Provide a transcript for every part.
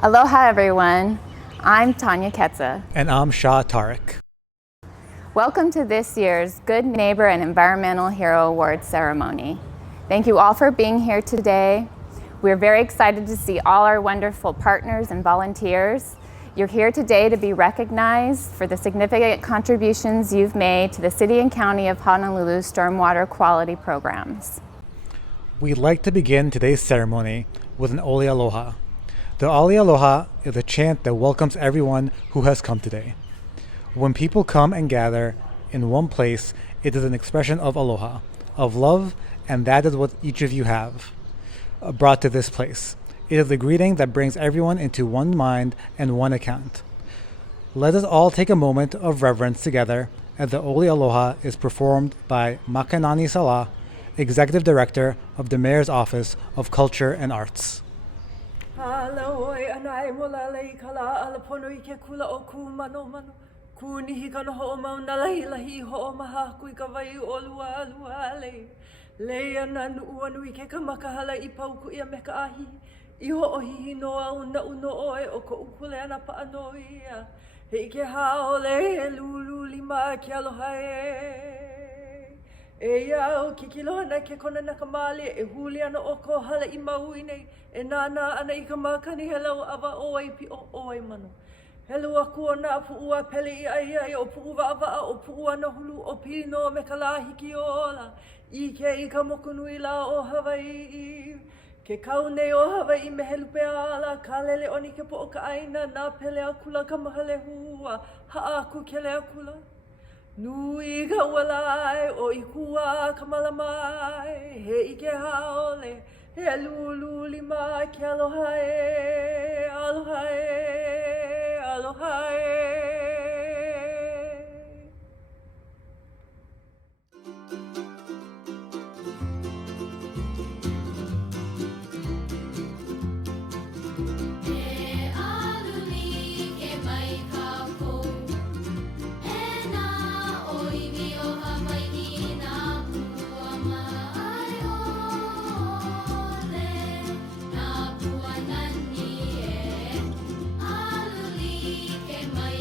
Aloha everyone, I'm Tanya Ketza. And I'm Shah Tariq. Welcome to this year's Good Neighbor and Environmental Hero Awards ceremony. Thank you all for being here today. We're very excited to see all our wonderful partners and volunteers. You're here today to be recognized for the significant contributions you've made to the City and County of Honolulu's stormwater quality programs. We'd like to begin today's ceremony with an Oli Aloha. The Oli Aloha is a chant that welcomes everyone who has come today. When people come and gather in one place, it is an expression of aloha, of love, and that is what each of you have brought to this place. It is a greeting that brings everyone into one mind and one account. Let us all take a moment of reverence together as the Oli Aloha is performed by Makanani Salah, Executive Director of the Mayor's Office of Culture and Arts. Aloi anai mola lei kala ala pono I ke kula o ku mano ku nihi kana ho mau na lahi ho maha ku ka vai o lua le ana nu anu I ke kamakahala I pau ku ia me ka ahi I ho o hihi noa una uno oe o ko ukule ana pa ano ia he ke haole lulu lima ke aloha E iau ki kilohana ke kona nakamali e huli ana o ko hala I maui nei e nana ana I ka makani helau awa oai pi o oai mano. Helu aku ona a puua pele I ai o puua awa o puua na hulu o pino me ka la hiki ola. I ke I ka mokunui la o Hawaii. Ke kaune o Hawaii me helu pe ala ka lele oni ke po o ka aina na pele akula ka mahale hua ha aku ke le akula. Nui ka walai o I kua ka malamai he I ke haole he lulu lima ke aloha aloha aloha Ke mai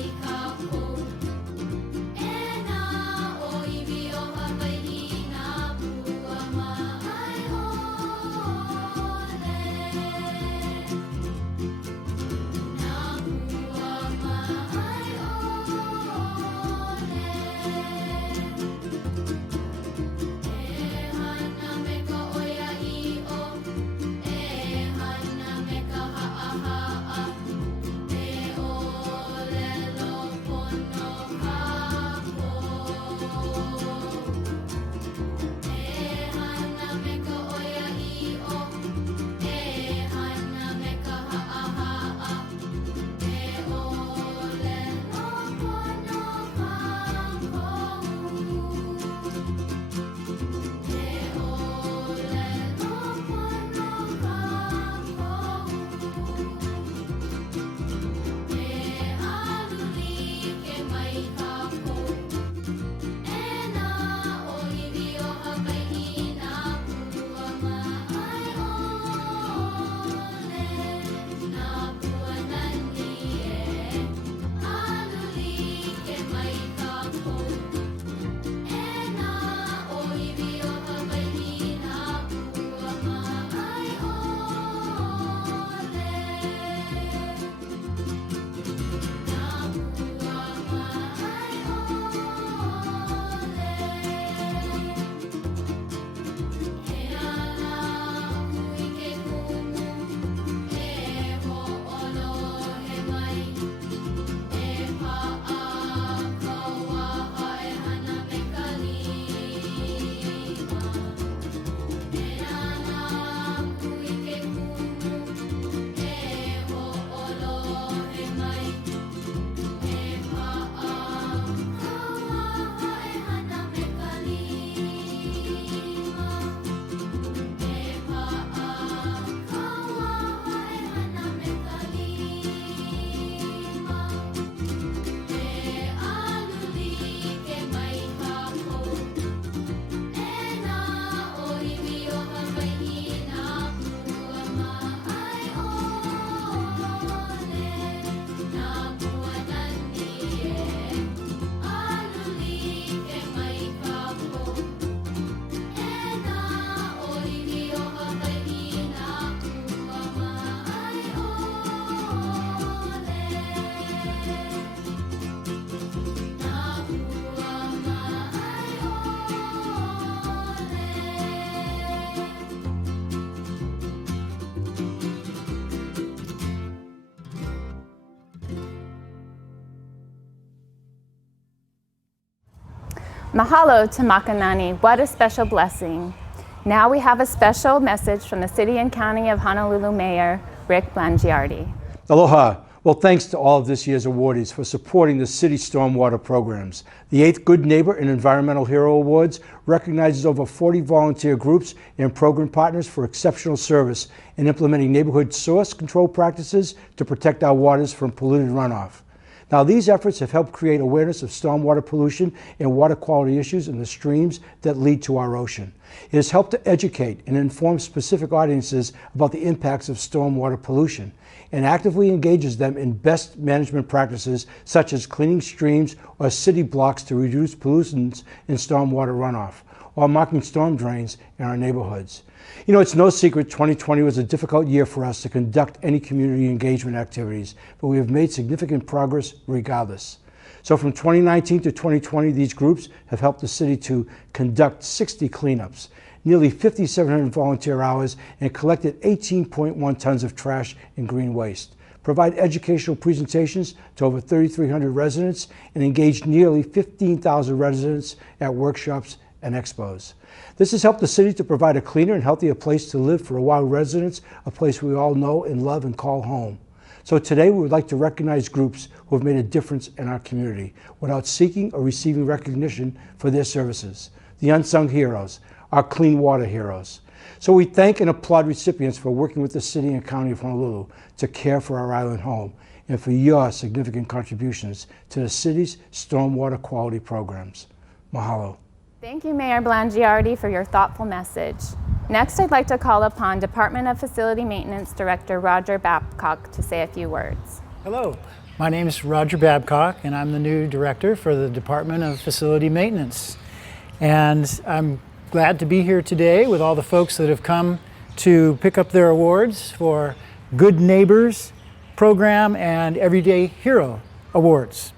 Mahalo to Makanani, what a special blessing. Now we have a special message from the City and County of Honolulu Mayor, Rick Blangiardi. Aloha. Well, thanks to all of this year's awardees for supporting the city stormwater programs. The 8th Good Neighbor and Environmental Hero Awards recognizes over 40 volunteer groups and program partners for exceptional service in implementing neighborhood source control practices to protect our waters from polluted runoff. Now, these efforts have helped create awareness of stormwater pollution and water quality issues in the streams that lead to our ocean. It has helped to educate and inform specific audiences about the impacts of stormwater pollution and actively engages them in best management practices such as cleaning streams or city blocks to reduce pollutants in stormwater runoff, while marking storm drains in our neighborhoods. You know, it's no secret 2020 was a difficult year for us to conduct any community engagement activities, but we have made significant progress regardless. So from 2019 to 2020, these groups have helped the city to conduct 60 cleanups, nearly 5,700 volunteer hours, and collected 18.1 tons of trash and green waste, provide educational presentations to over 3,300 residents, and engaged nearly 15,000 residents at workshops and expos. This has helped the city to provide a cleaner and healthier place to live for our residents, a place we all know and love and call home. So today we would like to recognize groups who have made a difference in our community without seeking or receiving recognition for their services. The unsung heroes, our clean water heroes. So we thank and applaud recipients for working with the City and County of Honolulu to care for our island home and for your significant contributions to the city's stormwater quality programs. Mahalo. Thank you, Mayor Blangiardi, for your thoughtful message. Next, I'd like to call upon Department of Facility Maintenance Director Roger Babcock to say a few words. Hello, my name is Roger Babcock, and I'm the new director for the Department of Facility Maintenance. And I'm glad to be here today with all the folks that have come to pick up their awards for Good Neighbors Program and Everyday Hero Awards.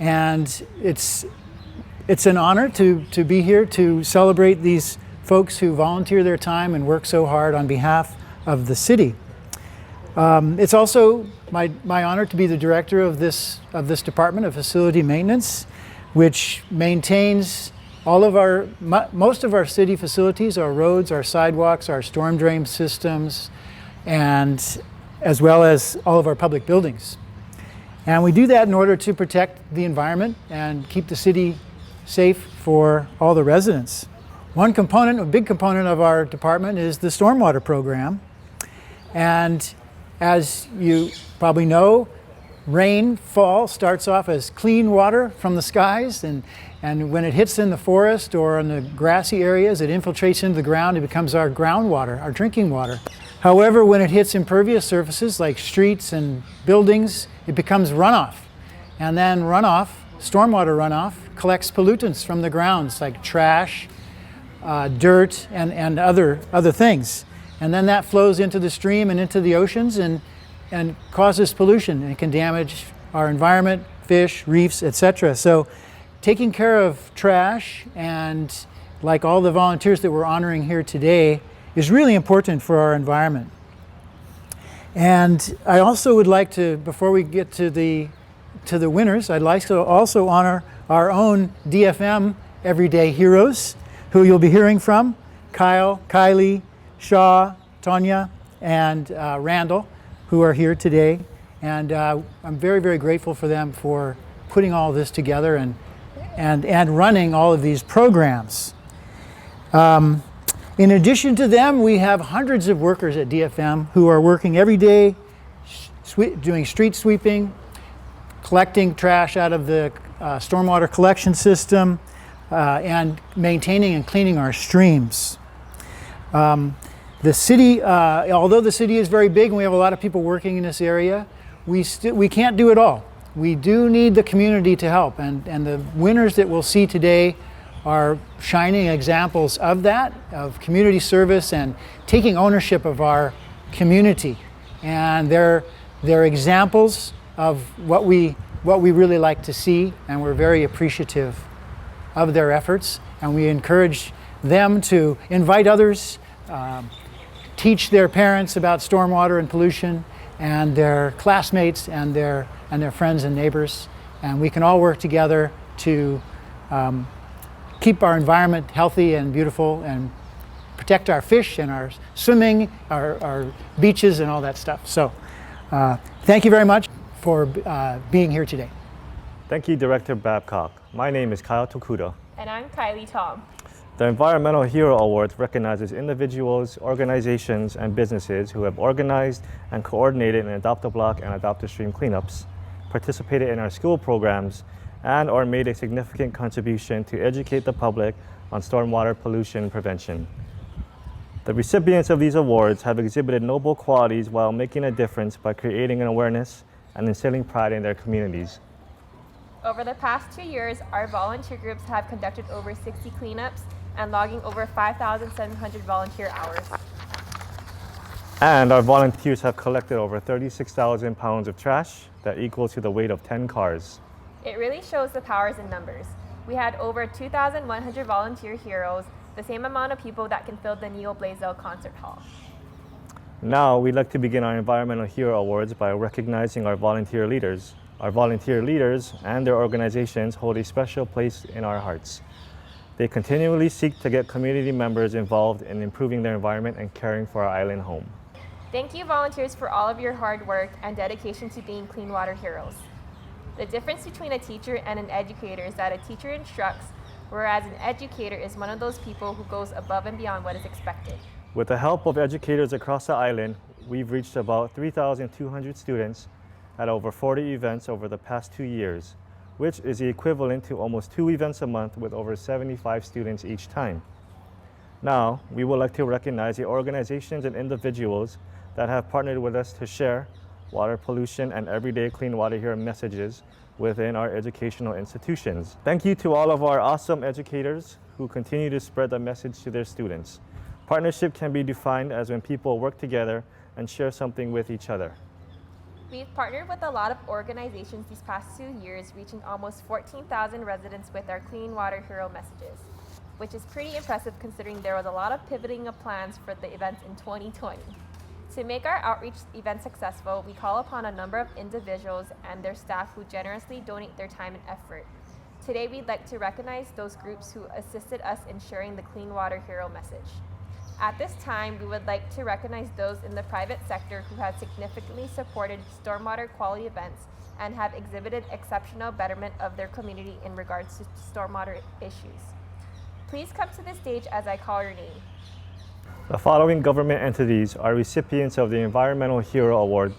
And it's an honor to be here to celebrate these folks who volunteer their time and work so hard on behalf of the city. It's also my honor to be the director of this Department of Facility Maintenance, which maintains most of our city facilities, our roads, our sidewalks, our storm drain systems, and as well as all of our public buildings. And we do that in order to protect the environment and keep the city safe for all the residents. One component, a big component of our department is the stormwater program. And as you probably know, rainfall starts off as clean water from the skies, and when it hits in the forest or in the grassy areas, it infiltrates into the ground. It becomes our groundwater, our drinking water. However, when it hits impervious surfaces like streets and buildings, it becomes runoff. And then runoff, stormwater runoff, collects pollutants from the grounds like trash, dirt, and other things. And then that flows into the stream and into the oceans and causes pollution and can damage our environment, fish, reefs, etc. So taking care of trash, and like all the volunteers that we're honoring here today, is really important for our environment. And I also would like to, before we get to the winners, I'd like to also honor our own DFM Everyday Heroes, who you'll be hearing from, Kyle, Kylie, Shaw, Tonya, and Randall, who are here today. And I'm very, very grateful for them for putting all this together and running all of these programs. In addition to them, we have hundreds of workers at DFM who are working every day, doing street sweeping, collecting trash out of the stormwater collection system, and maintaining and cleaning our streams. The city, although the city is very big and we have a lot of people working in this area, we can't do it all. We do need the community to help, and the winners that we'll see today are shining examples of that, of community service and taking ownership of our community. And they're examples of what we really like to see, and we're very appreciative of their efforts, and we encourage them to invite others, teach their parents about stormwater and pollution, and their classmates and their friends and neighbors, and we can all work together to keep our environment healthy and beautiful and protect our fish and our swimming, our beaches and all that stuff. So thank you very much for being here today. Thank you, Director Babcock. My name is Kyle Tokuda. And I'm Kylie Tom. The Environmental Hero Award recognizes individuals, organizations, and businesses who have organized and coordinated in adopt-a-block and adopt-a-stream cleanups, participated in our school programs, and or made a significant contribution to educate the public on stormwater pollution prevention. The recipients of these awards have exhibited noble qualities while making a difference by creating an awareness and instilling pride in their communities. Over the past 2 years, our volunteer groups have conducted over 60 cleanups and logging over 5,700 volunteer hours. And our volunteers have collected over 36,000 pounds of trash that equals to the weight of 10 cars. It really shows the powers in numbers. We had over 2,100 volunteer heroes, the same amount of people that can fill the Neo Blaisdell Concert Hall. Now, we'd like to begin our Environmental Hero Awards by recognizing our volunteer leaders. Our volunteer leaders and their organizations hold a special place in our hearts. They continually seek to get community members involved in improving their environment and caring for our island home. Thank you, volunteers, for all of your hard work and dedication to being clean water heroes. The difference between a teacher and an educator is that a teacher instructs, whereas an educator is one of those people who goes above and beyond what is expected. With the help of educators across the island, we've reached about 3,200 students at over 40 events over the past 2 years, which is the equivalent to almost 2 events a month with over 75 students each time. Now, we would like to recognize the organizations and individuals that have partnered with us to share water pollution and everyday clean water here messages within our educational institutions. Thank you to all of our awesome educators who continue to spread the message to their students. Partnership can be defined as when people work together and share something with each other. We've partnered with a lot of organizations these past 2 years, reaching almost 14,000 residents with our Clean Water Hero messages, which is pretty impressive considering there was a lot of pivoting of plans for the events in 2020. To make our outreach event successful, we call upon a number of individuals and their staff who generously donate their time and effort. Today, we'd like to recognize those groups who assisted us in sharing the Clean Water Hero message. At this time, we would like to recognize those in the private sector who have significantly supported stormwater quality events and have exhibited exceptional betterment of their community in regards to stormwater issues. Please come to the stage as I call your name. The following government entities are recipients of the Environmental Hero Award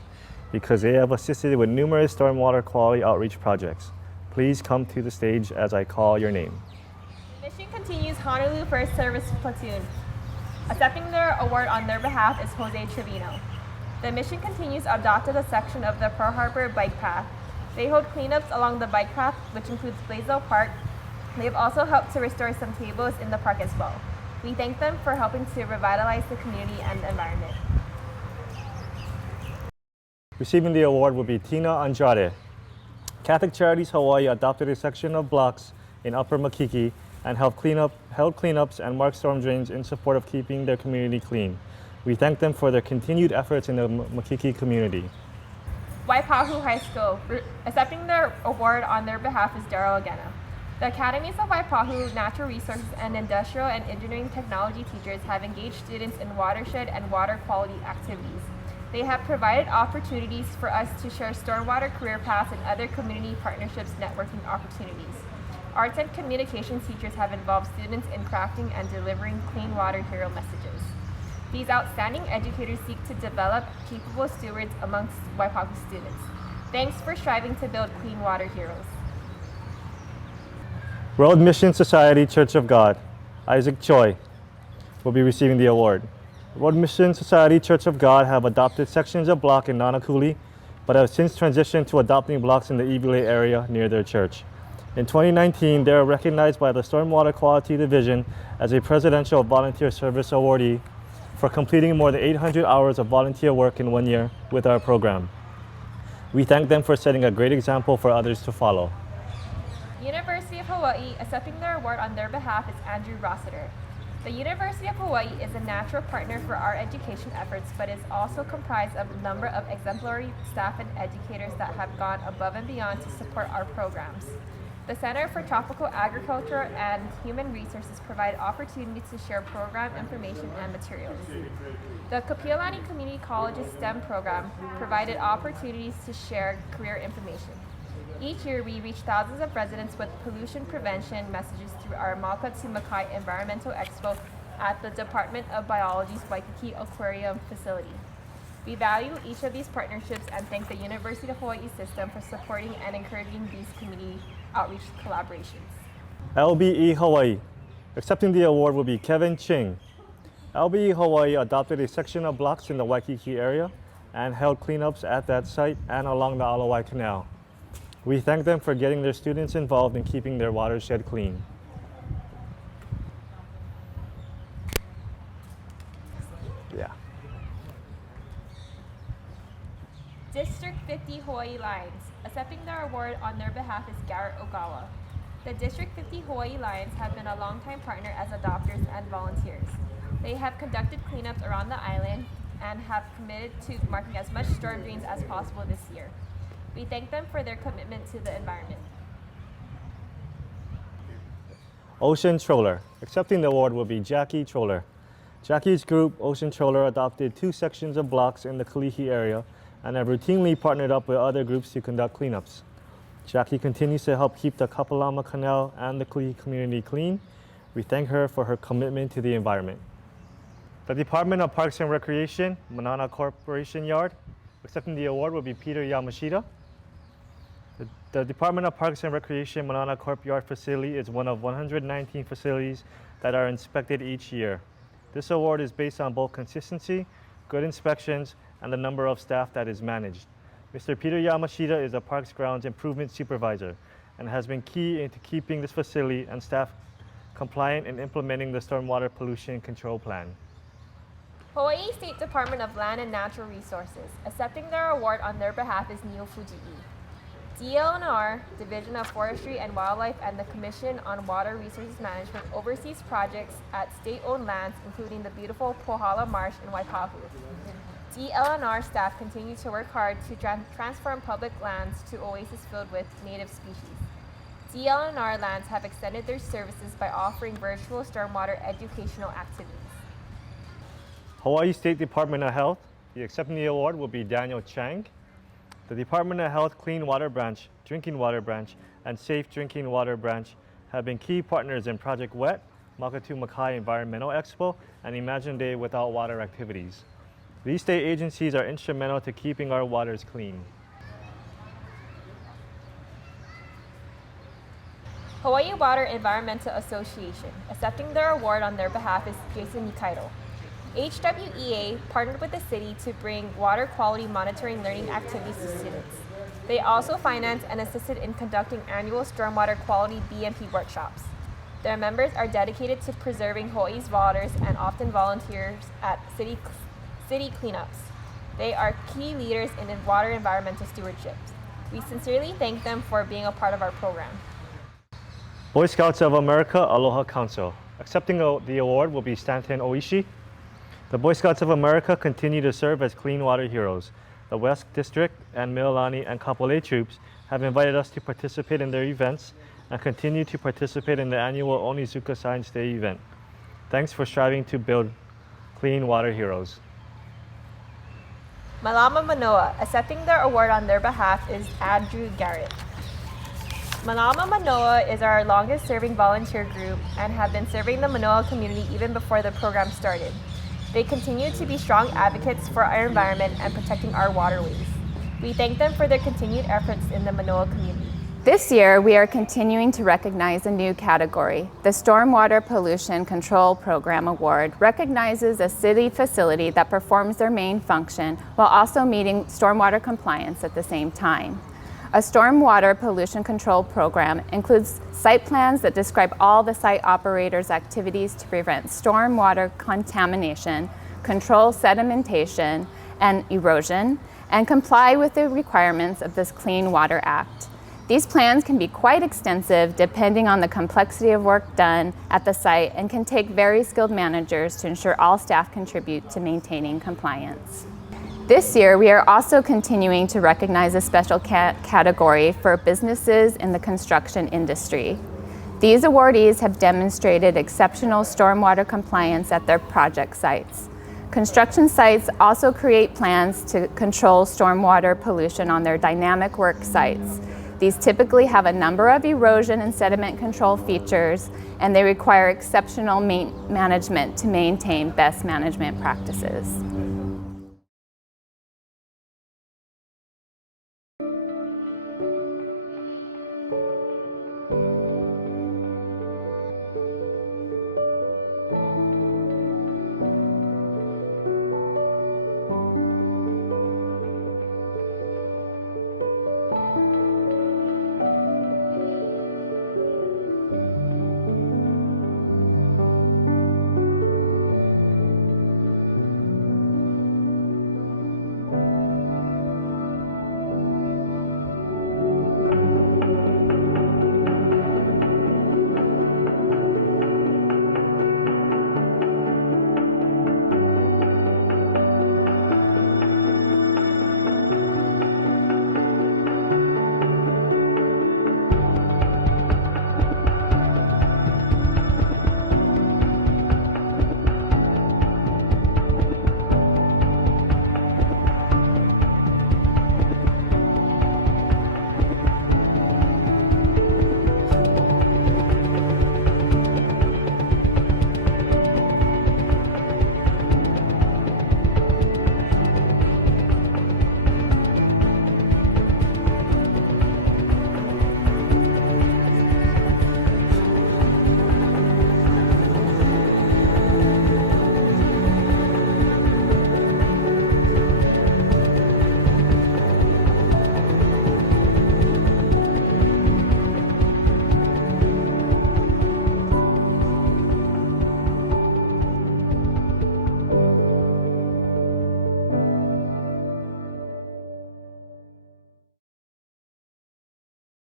because they have assisted with numerous stormwater quality outreach projects. Please come to the stage as I call your name. Mission Continues Honolulu First Service Platoon. Accepting their award on their behalf is Jose Trevino. The Mission Continues adopted a section of the Pearl Harbor bike path. They hold cleanups along the bike path, which includes Blaisdell Park. They have also helped to restore some tables in the park as well. We thank them for helping to revitalize the community and the environment. Receiving the award will be Tina Andrade. Catholic Charities Hawaii adopted a section of blocks in Upper Makiki and held cleanups and marked storm drains in support of keeping their community clean. We thank them for their continued efforts in the Makiki community. Waipahu High School. Accepting their award on their behalf is Daryl Agena. The Academies of Waipahu Natural Resources and Industrial and Engineering Technology teachers have engaged students in watershed and water quality activities. They have provided opportunities for us to share stormwater career paths and other community partnerships networking opportunities. Arts and communications teachers have involved students in crafting and delivering clean water hero messages. These outstanding educators seek to develop capable stewards amongst Waipahu students. Thanks for striving to build clean water heroes. World Mission Society Church of God, Isaac Choi, will be receiving the award. World Mission Society Church of God have adopted sections of block in Nanakuli, but have since transitioned to adopting blocks in the Ibile area near their church. In 2019, they are recognized by the Stormwater Quality Division as a Presidential Volunteer Service Awardee for completing more than 800 hours of volunteer work in 1 year with our program. We thank them for setting a great example for others to follow. University of Hawaii, accepting their award on their behalf is Andrew Rossiter. The University of Hawaii is a natural partner for our education efforts, but is also comprised of a number of exemplary staff and educators that have gone above and beyond to support our programs. The Center for Tropical Agriculture and Human Resources provide opportunities to share program information and materials. The Kapiolani Community College's STEM program provided opportunities to share career information. Each year, we reach thousands of residents with pollution prevention messages through our Malkatsu Makai Environmental Expo at the Department of Biology's Waikiki Aquarium facility. We value each of these partnerships and thank the University of Hawaii system for supporting and encouraging these community outreach collaborations. LBE Hawaii. Accepting the award will be Kevin Ching. LBE Hawaii adopted a section of blocks in the Waikiki area and held cleanups at that site and along the Alawai Canal. We thank them for getting their students involved in keeping their watershed clean. Yeah. District 50 Hawaii Lions. Accepting their award on their behalf is Garrett Ogawa. The District 50 Hawaii Lions have been a longtime partner as adopters and volunteers. They have conducted cleanups around the island and have committed to marking as much storm drains as possible this year. We thank them for their commitment to the environment. Ocean Troller. Accepting the award will be Jackie Troller. Jackie's group, Ocean Troller, adopted 2 sections of blocks in the Kalihi area and have routinely partnered up with other groups to conduct cleanups. Jackie continues to help keep the Kapalama Canal and the Kalihi community clean. We thank her for her commitment to the environment. The Department of Parks and Recreation, Manana Corporation Yard. Accepting the award will be Peter Yamashita. The Department of Parks and Recreation Manana Corp Yard facility is one of 119 facilities that are inspected each year. This award is based on both consistency, good inspections, and the number of staff that is managed. Mr. Peter Yamashita is a Parks Grounds Improvement Supervisor and has been key into keeping this facility and staff compliant in implementing the Stormwater Pollution Control Plan. Hawaii State Department of Land and Natural Resources. Accepting their award on their behalf is Neo Fujii. DLNR, Division of Forestry and Wildlife, and the Commission on Water Resources Management oversees projects at state-owned lands, including the beautiful Pohala Marsh in Waipahu. DLNR staff continue to work hard to transform public lands to oases filled with native species. DLNR lands have extended their services by offering virtual stormwater educational activities. Hawaii State Department of Health. The accepting the award will be Daniel Chang. The Department of Health Clean Water Branch, Drinking Water Branch, and Safe Drinking Water Branch have been key partners in Project WET, Makatu Makai Environmental Expo, and Imagine Day Without Water activities. These state agencies are instrumental to keeping our waters clean. Hawaii Water Environmental Association. Accepting their award on their behalf is Jason Nikaido. HWEA partnered with the city to bring water quality monitoring learning activities to students. They also financed and assisted in conducting annual stormwater quality BMP workshops. Their members are dedicated to preserving Hawaii's waters and often volunteers at city cleanups. They are key leaders in water environmental stewardship. We sincerely thank them for being a part of our program. Boy Scouts of America Aloha Council. Accepting the award will be Stanton Oishi. The Boy Scouts of America continue to serve as clean water heroes. The West District and Mililani and Kapolei troops have invited us to participate in their events and continue to participate in the annual Onizuka Science Day event. Thanks for striving to build clean water heroes. Malama Manoa. Accepting their award on their behalf is Andrew Garrett. Malama Manoa is our longest serving volunteer group and have been serving the Manoa community even before the program started. They continue to be strong advocates for our environment and protecting our waterways. We thank them for their continued efforts in the Manoa community. This year, we are continuing to recognize a new category. The Stormwater Pollution Control Program Award recognizes a city facility that performs their main function while also meeting stormwater compliance at the same time. A stormwater pollution control program includes site plans that describe all the site operators' activities to prevent stormwater contamination, control sedimentation and erosion, and comply with the requirements of this Clean Water Act. These plans can be quite extensive depending on the complexity of work done at the site and can take very skilled managers to ensure all staff contribute to maintaining compliance. This year, we are also continuing to recognize a special category for businesses in the construction industry. These awardees have demonstrated exceptional stormwater compliance at their project sites. Construction sites also create plans to control stormwater pollution on their dynamic work sites. These typically have a number of erosion and sediment control features, and they require exceptional management to maintain best management practices.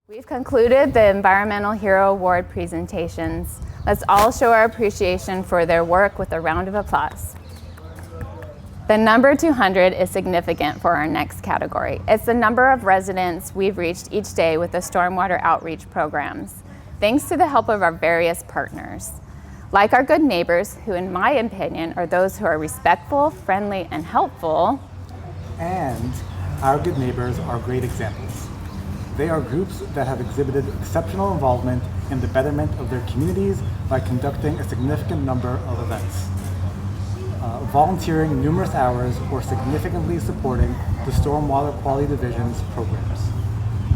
We've concluded the Environmental Hero Award presentations. Let's all show our appreciation for their work with a round of applause. The number 200 is significant for our next category. It's the number of residents we've reached each day with the stormwater outreach programs, thanks to the help of our various partners. Like our good neighbors, who in my opinion are those who are respectful, friendly, and helpful. And our good neighbors are great examples. They are groups that have exhibited exceptional involvement in the betterment of their communities by conducting a significant number of events, volunteering numerous hours, or significantly supporting the Stormwater Quality Division's programs.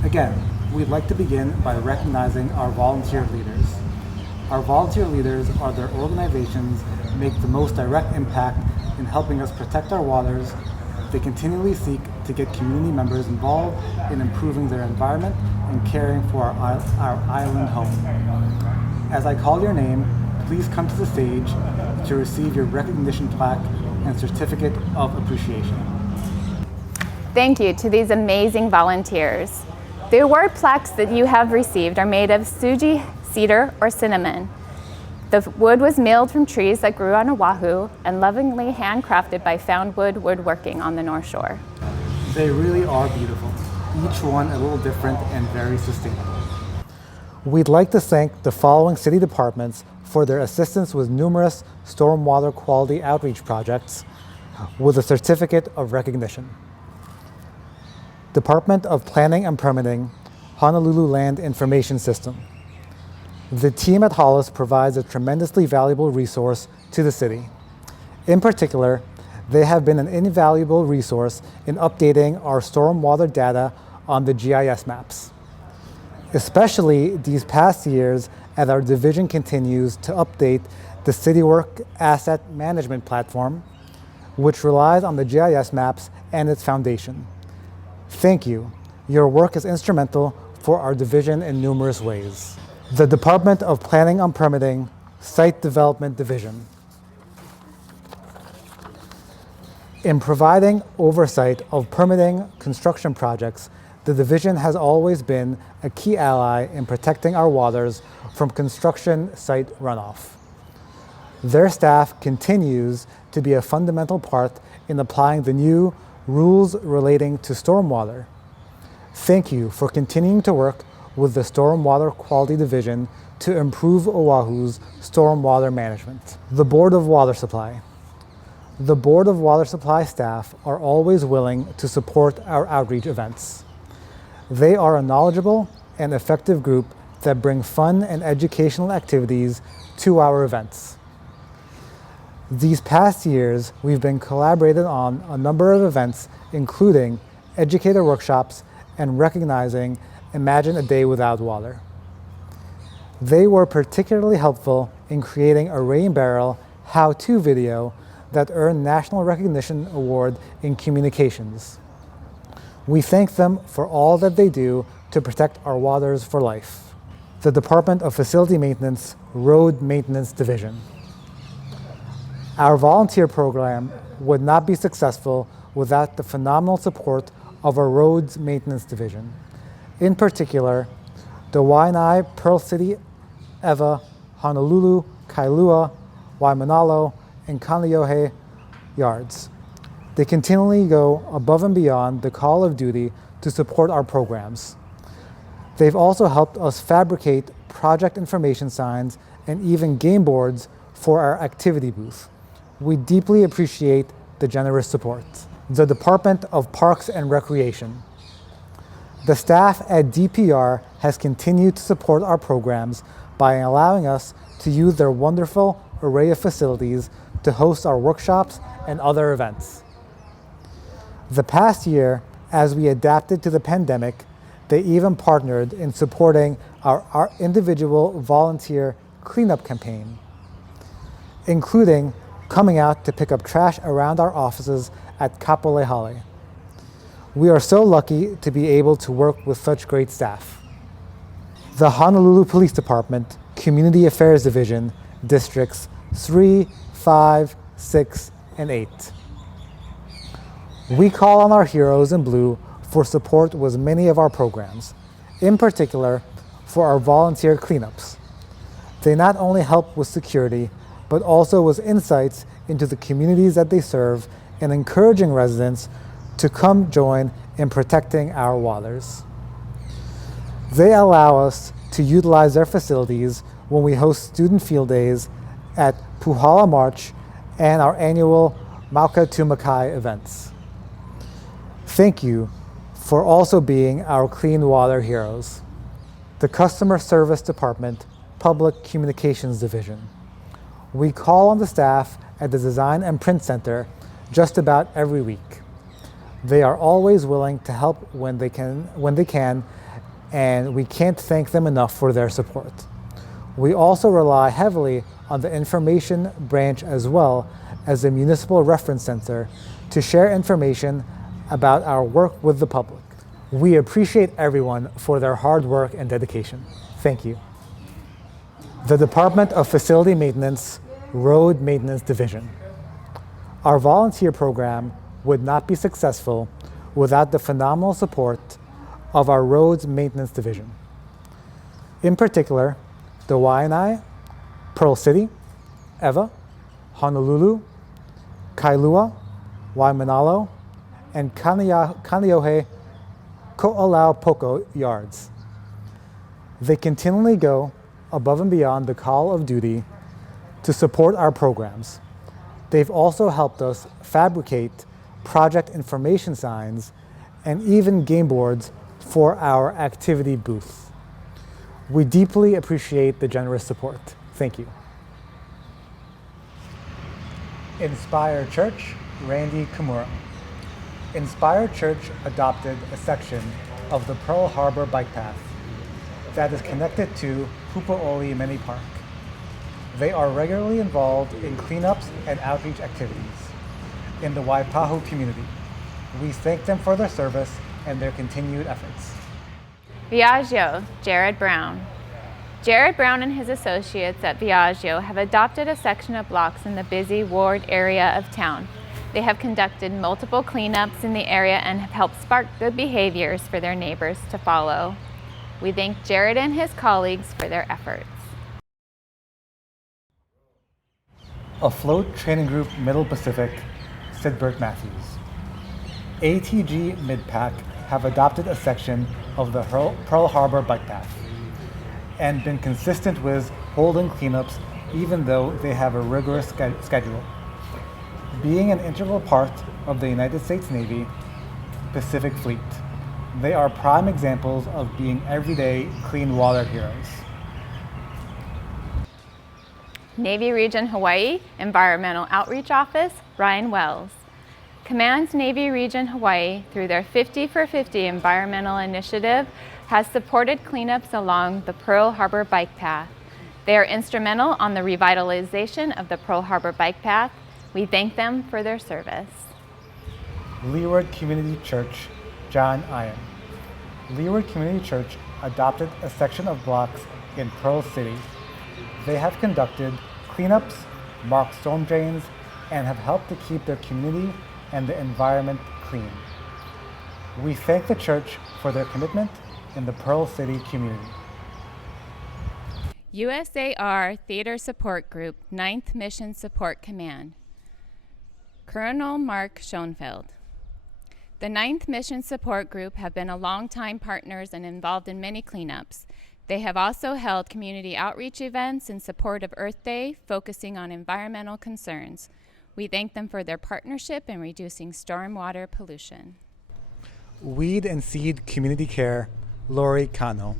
Again, we'd like to begin by recognizing our volunteer leaders. Our volunteer leaders are their organizations make the most direct impact in helping us protect our waters. They continually seek to get community members involved in improving their environment and caring for our island home. As I call your name, please come to the stage to receive your recognition plaque and certificate of appreciation. Thank you to these amazing volunteers. The award plaques that you have received are made of suji, cedar, or cinnamon. The wood was milled from trees that grew on Oahu and lovingly handcrafted by Found Wood Woodworking on the North Shore. They really are beautiful, each one a little different and very sustainable. We'd like to thank the following city departments for their assistance with numerous stormwater quality outreach projects with a certificate of recognition. Department of Planning and Permitting, Honolulu Land Information System. The team at Hollis provides a tremendously valuable resource to the city. In particular, they have been an invaluable resource in updating our stormwater data on the GIS maps. Especially these past years as our division continues to update the CityWork Asset Management Platform, which relies on the GIS maps and its foundation. Thank you. Your work is instrumental for our division in numerous ways. The Department of Planning and Permitting, Site Development Division. In providing oversight of permitting construction projects, the division has always been a key ally in protecting our waters from construction site runoff. Their staff continues to be a fundamental part in applying the new rules relating to stormwater. Thank you for continuing to work with the Stormwater Quality Division to improve Oahu's stormwater management. The Board of Water Supply. The Board of Water Supply staff are always willing to support our outreach events. They are a knowledgeable and effective group that bring fun and educational activities to our events. These past years, we've been collaborated on a number of events, including educator workshops and recognizing Imagine a Day Without Water. They were particularly helpful in creating a rain barrel how-to video that earned National Recognition Award in Communications. We thank them for all that they do to protect our waters for life. The Department of Facility Maintenance Road Maintenance Division. Our volunteer program would not be successful without the phenomenal support of our Roads Maintenance Division. In particular, the Waianae, Pearl City, Ewa, Honolulu, Kailua, Waimanalo, and Kaneohe yards. They continually go above and beyond the call of duty to support our programs. They've also helped us fabricate project information signs and even game boards for our activity booth. We deeply appreciate the generous support. The Department of Parks and Recreation. The staff at DPR has continued to support our programs by allowing us to use their wonderful array of facilities to host our workshops and other events. The past year, as we adapted to the pandemic, they even partnered in supporting our individual volunteer cleanup campaign, including coming out to pick up trash around our offices at Kapolehale. We are so lucky to be able to work with such great staff. The Honolulu Police Department, Community Affairs Division, Districts 3, 5, 6, and 8. We call on our heroes in blue for support with many of our programs, in particular for our volunteer cleanups. They not only help with security, but also with insights into the communities that they serve and encouraging residents to come join in protecting our waters. They allow us to utilize their facilities when we host student field days at Puhala March and our annual Mauka Tumakai events. Thank you for also being our clean water heroes. The Customer Service Department, Public Communications Division. We call on the staff at the Design and Print Center just about every week. They are always willing to help when they can, and we can't thank them enough for their support. We also rely heavily on the information branch as well as the Municipal Reference Center to share information about our work with the public. We appreciate everyone for their hard work and dedication. Thank you. The Department of Facility Maintenance, Road Maintenance Division. Our volunteer program would not be successful without the phenomenal support of our Roads Maintenance Division. In particular, the Waianae, Pearl City, Ewa, Honolulu, Kailua, Waimanalo, and Kaneohe Ko'olau yards. They continually go above and beyond the call of duty to support our programs. They've also helped us fabricate project information signs and even game boards for our activity booth. We deeply appreciate the generous support. Thank you. Inspire Church, Randy Kimura. Inspire Church adopted a section of the Pearl Harbor bike path that is connected to Pupu'oli Mini Park. They are regularly involved in cleanups and outreach activities in the Waipahu community. We thank them for their service and their continued efforts. Viaggio, Jared Brown. Jared Brown and his associates at Viaggio have adopted a section of blocks in the busy Ward area of town. They have conducted multiple cleanups in the area and have helped spark good behaviors for their neighbors to follow. We thank Jared and his colleagues for their efforts. Afloat Training Group Middle Pacific, Sidbert Matthews. ATG Midpack have adopted a section of the Pearl Harbor bike path and been consistent with holding cleanups even though they have a rigorous schedule. Being an integral part of the United States Navy Pacific Fleet, they are prime examples of being everyday clean water heroes. Navy Region Hawaii Environmental Outreach Office, Ryan Wells. Command Navy Region Hawaii, through their 50 for 50 environmental initiative, has supported cleanups along the Pearl Harbor bike path. They are instrumental on the revitalization of the Pearl Harbor bike path. We thank them for their service. Leeward Community Church, John Ian. Leeward Community Church adopted a section of blocks in Pearl City. They have conducted cleanups, marked storm drains, and have helped to keep their community and the environment clean. We thank the church for their commitment in the Pearl City community. USAR Theater Support Group, 9th Mission Support Command. Colonel Mark Schoenfeld. The 9th Mission Support Group have been a longtime partners and involved in many cleanups. They have also held community outreach events in support of Earth Day, focusing on environmental concerns. We thank them for their partnership in reducing stormwater pollution. Weed and Seed Community Care, Lori Kano.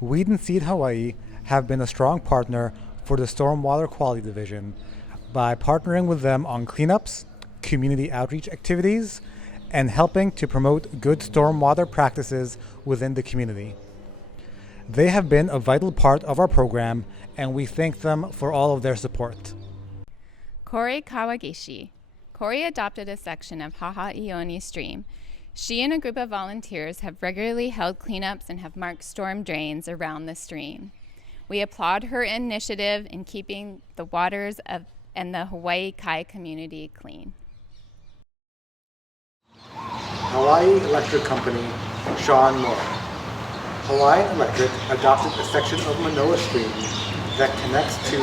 Weed and Seed Hawaii have been a strong partner for the Stormwater Quality Division by partnering with them on cleanups, community outreach activities, and helping to promote good stormwater practices within the community. They have been a vital part of our program, and we thank them for all of their support. Kori Kawagishi. Kori adopted a section of Hahaioni Stream. She and a group of volunteers have regularly held cleanups and have marked storm drains around the stream. We applaud her initiative in keeping the waters and the Hawaii Kai community clean. Hawaii Electric Company, Sean Moore. Hawaiian Electric adopted a section of Manoa Stream that connects to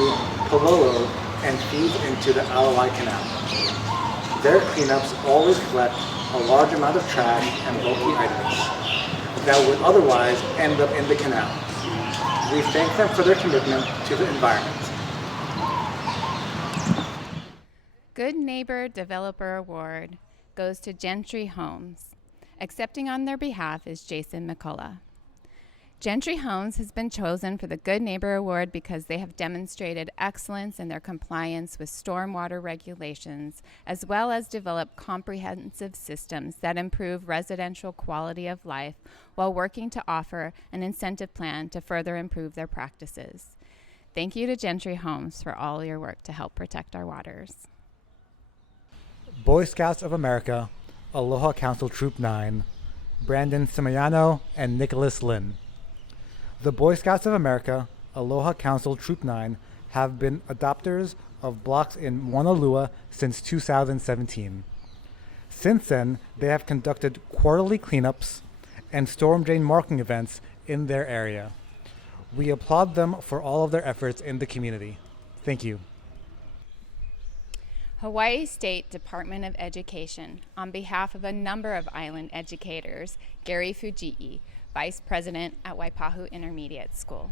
Palolo and feeds into the Alawai Canal. Their cleanups always collect a large amount of trash and bulky items that would otherwise end up in the canal. We thank them for their commitment to the environment. Good Neighbor Developer Award goes to Gentry Homes. Accepting on their behalf is Jason McCullough. Gentry Homes has been chosen for the Good Neighbor Award because they have demonstrated excellence in their compliance with stormwater regulations, as well as developed comprehensive systems that improve residential quality of life while working to offer an incentive plan to further improve their practices. Thank you to Gentry Homes for all your work to help protect our waters. Boy Scouts of America, Aloha Council Troop 9, Brandon Simayano and Nicholas Lynn. The Boy Scouts of America, Aloha Council Troop 9, have been adopters of blocks in Honolulu since 2017. Since then, they have conducted quarterly cleanups and storm drain marking events in their area. We applaud them for all of their efforts in the community. Thank you. Hawaii State Department of Education, on behalf of a number of island educators, Gary Fujii, Vice President at Waipahu Intermediate School.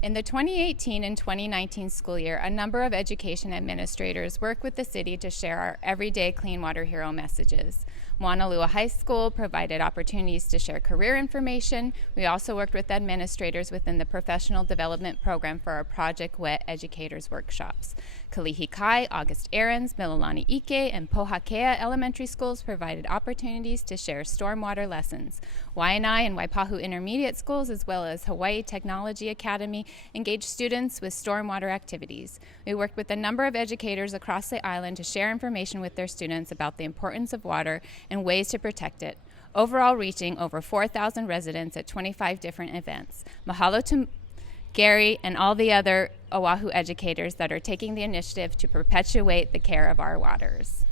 In the 2018 and 2019 school year, a number of education administrators worked with the city to share our everyday Clean Water Hero messages. Moanalua High School provided opportunities to share career information. We also worked with administrators within the professional development program for our Project WET Educators Workshops. Kalihi Kai, August Aarons, Mililani Ike, and Pohakea elementary schools provided opportunities to share stormwater lessons. Waianae and Waipahu Intermediate Schools, as well as Hawaii Technology Academy, engaged students with stormwater activities. We worked with a number of educators across the island to share information with their students about the importance of water and ways to protect it, overall reaching over 4,000 residents at 25 different events. Mahalo to Gary and all the other Oahu educators that are taking the initiative to perpetuate the care of our waters.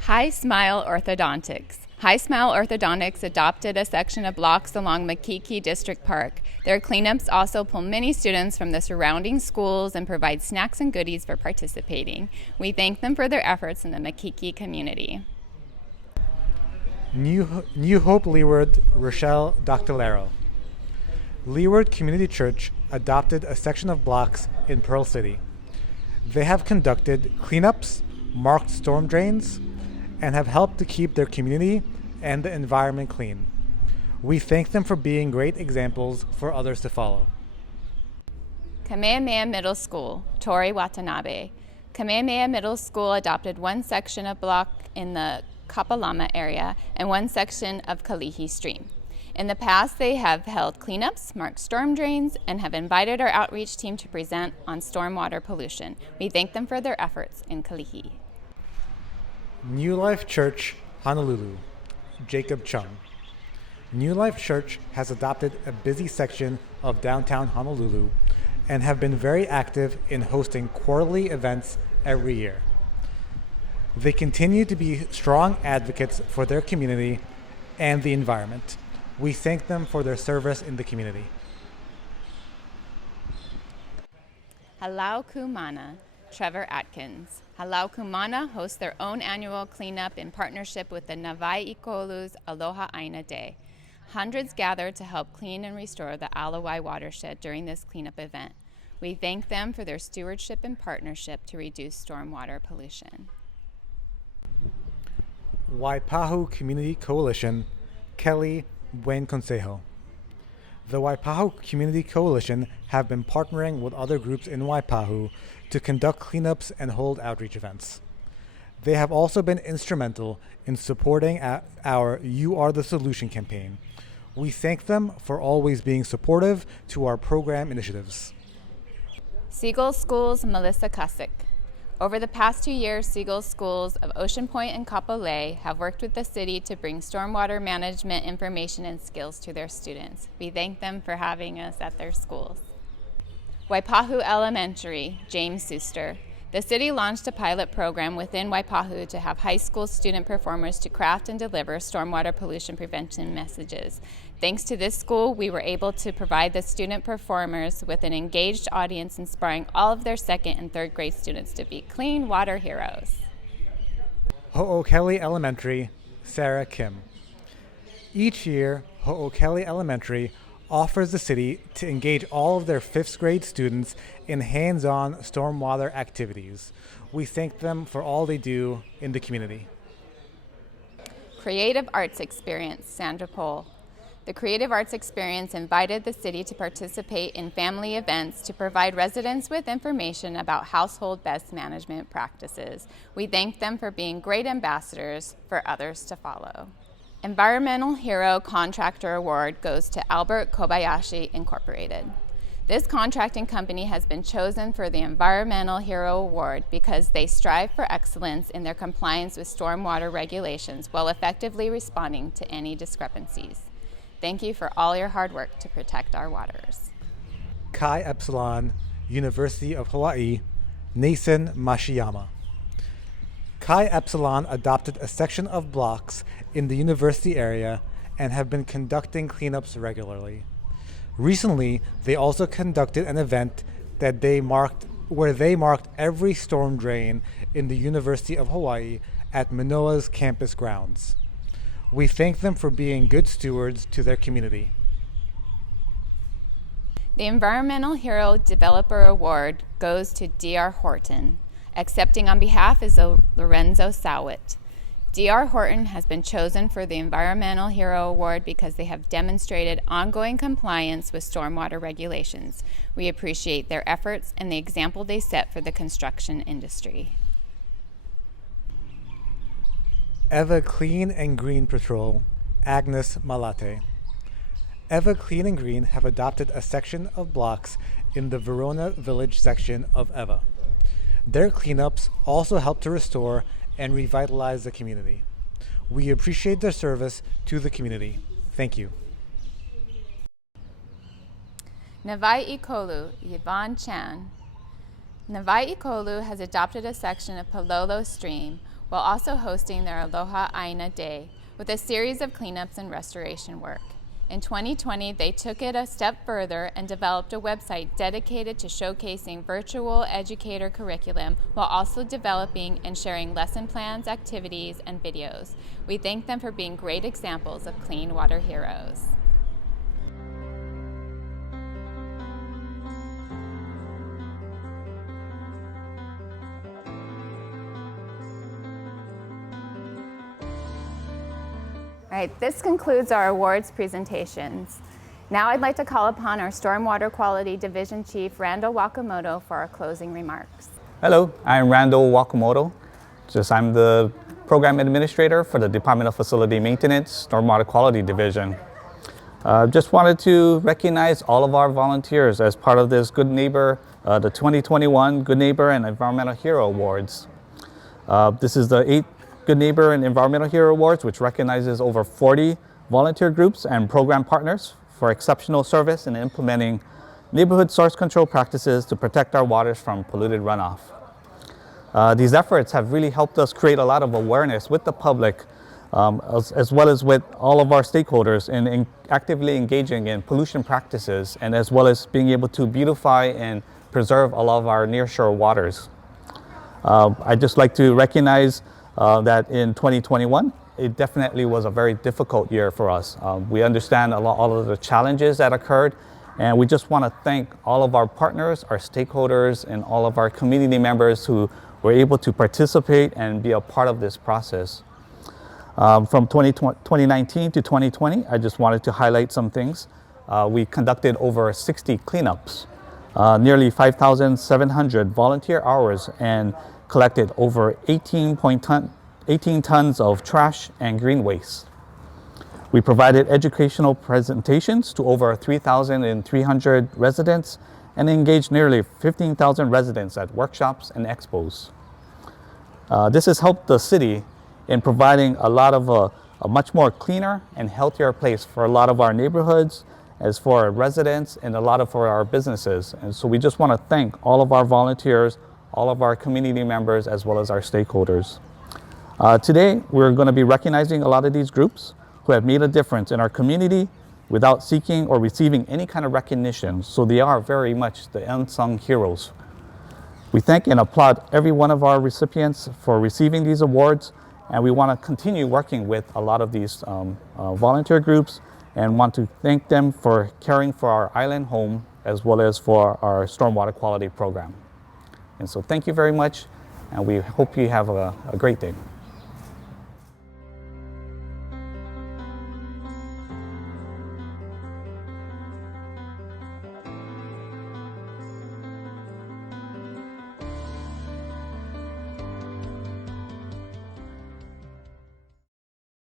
High Smile Orthodontics. High Smile Orthodontics adopted a section of blocks along Makiki District Park. Their cleanups also pull many students from the surrounding schools and provide snacks and goodies for participating. We thank them for their efforts in the Makiki community. New Hope Leeward, Rochelle Doctolero. Leeward Community Church adopted a section of blocks in Pearl City. They have conducted cleanups, marked storm drains, and have helped to keep their community and the environment clean. We thank them for being great examples for others to follow. Kamehameha Middle School, Tori Watanabe. Kamehameha Middle School adopted one section of block in the Kapalama area and one section of Kalihi Stream. In the past, they have held cleanups, marked storm drains, and have invited our outreach team to present on stormwater pollution. We thank them for their efforts in Kalihi. New Life Church, Honolulu, Jacob Chung. New Life Church has adopted a busy section of downtown Honolulu and have been very active in hosting quarterly events every year. They continue to be strong advocates for their community and the environment. We thank them for their service in the community. Halau Kumana, Trevor Atkins. Halau Kumana hosts their own annual cleanup in partnership with the Navai Ikolu's Aloha Aina Day. Hundreds gather to help clean and restore the Alawai watershed during this cleanup event. We thank them for their stewardship and partnership to reduce stormwater pollution. Waipahu Community Coalition, Kelly Buen Consejo. The Waipahu Community Coalition have been partnering with other groups in Waipahu to conduct cleanups and hold outreach events. They have also been instrumental in supporting our You Are the Solution campaign. We thank them for always being supportive to our program initiatives. Seagull Schools, Melissa Cusick. Over the past 2 years, Seagull Schools of Ocean Point and Kapolei have worked with the city to bring stormwater management information and skills to their students. We thank them for having us at their schools. Waipahu Elementary, James Suster. The city launched a pilot program within Waipahu to have high school student performers to craft and deliver stormwater pollution prevention messages. Thanks to this school, we were able to provide the student performers with an engaged audience, inspiring all of their second and third grade students to be clean water heroes. Ho'okele Elementary, Sarah Kim. Each year, Ho'okele Elementary offers the city to engage all of their 5th grade students in hands-on stormwater activities. We thank them for all they do in the community. Creative Arts Experience, Sandra Pohl. The Creative Arts Experience invited the city to participate in family events to provide residents with information about household best management practices. We thank them for being great ambassadors for others to follow. Environmental Hero Contractor Award goes to Albert Kobayashi Incorporated. This contracting company has been chosen for the Environmental Hero Award because they strive for excellence in their compliance with stormwater regulations while effectively responding to any discrepancies. Thank you for all your hard work to protect our waters. Chi Epsilon, University of Hawaii, Nason Mashiyama. Chi Epsilon adopted a section of blocks in the university area and have been conducting cleanups regularly. Recently, they also conducted an event where they marked every storm drain in the University of Hawaii at Manoa's campus grounds. We thank them for being good stewards to their community. The Environmental Hero Developer Award goes to D.R. Horton. Accepting on behalf is Lorenzo Sowit. D.R. Horton has been chosen for the Environmental Hero Award because they have demonstrated ongoing compliance with stormwater regulations. We appreciate their efforts and the example they set for the construction industry. Eva Clean and Green Patrol, Agnes Malate. Eva Clean and Green have adopted a section of blocks in the Verona Village section of Eva. Their cleanups also help to restore and revitalize the community. We appreciate their service to the community. Thank you. Navai Ikolu, Yvonne Chan. Navai Ikolu has adopted a section of Palolo Stream while also hosting their Aloha Aina Day with a series of cleanups and restoration work. In 2020, they took it a step further and developed a website dedicated to showcasing virtual educator curriculum while also developing and sharing lesson plans, activities, and videos. We thank them for being great examples of clean water heroes. All right, this concludes our awards presentations. Now I'd like to call upon our Stormwater Quality Division Chief, Randall Wakamoto, for our closing remarks. Hello, I'm Randall Wakamoto. I'm the Program Administrator for the Department of Facility Maintenance, Stormwater Quality Division. Just wanted to recognize all of our volunteers as part of this Good Neighbor, the 2021 Good Neighbor and Environmental Hero Awards. This is the 8th Good Neighbor and Environmental Hero Awards, which recognizes over 40 volunteer groups and program partners for exceptional service in implementing neighborhood source control practices to protect our waters from polluted runoff. These efforts have really helped us create a lot of awareness with the public, as well as with all of our stakeholders in actively engaging in pollution practices, and as well as being able to beautify and preserve all of our nearshore waters. I'd just like to recognize that in 2021, it definitely was a very difficult year for us. We understand all of the challenges that occurred, and we just want to thank all of our partners, our stakeholders, and all of our community members who were able to participate and be a part of this process. From 2019 to 2020, I just wanted to highlight some things. We conducted over 60 cleanups, nearly 5,700 volunteer hours, and collected over 18 tons of trash and green waste. We provided educational presentations to over 3,300 residents and engaged nearly 15,000 residents at workshops and expos. This has helped the city in providing a lot of a much more cleaner and healthier place for a lot of our neighborhoods, as for our residents, and a lot of for our businesses. And so we just want to thank all of our volunteers, all of our community members, as well as our stakeholders. Today, we're going to be recognizing a lot of these groups who have made a difference in our community without seeking or receiving any kind of recognition. So they are very much the unsung heroes. We thank and applaud every one of our recipients for receiving these awards, and we want to continue working with a lot of these volunteer groups, and want to thank them for caring for our island home as well as for our stormwater quality program. And so thank you very much, and we hope you have a great day.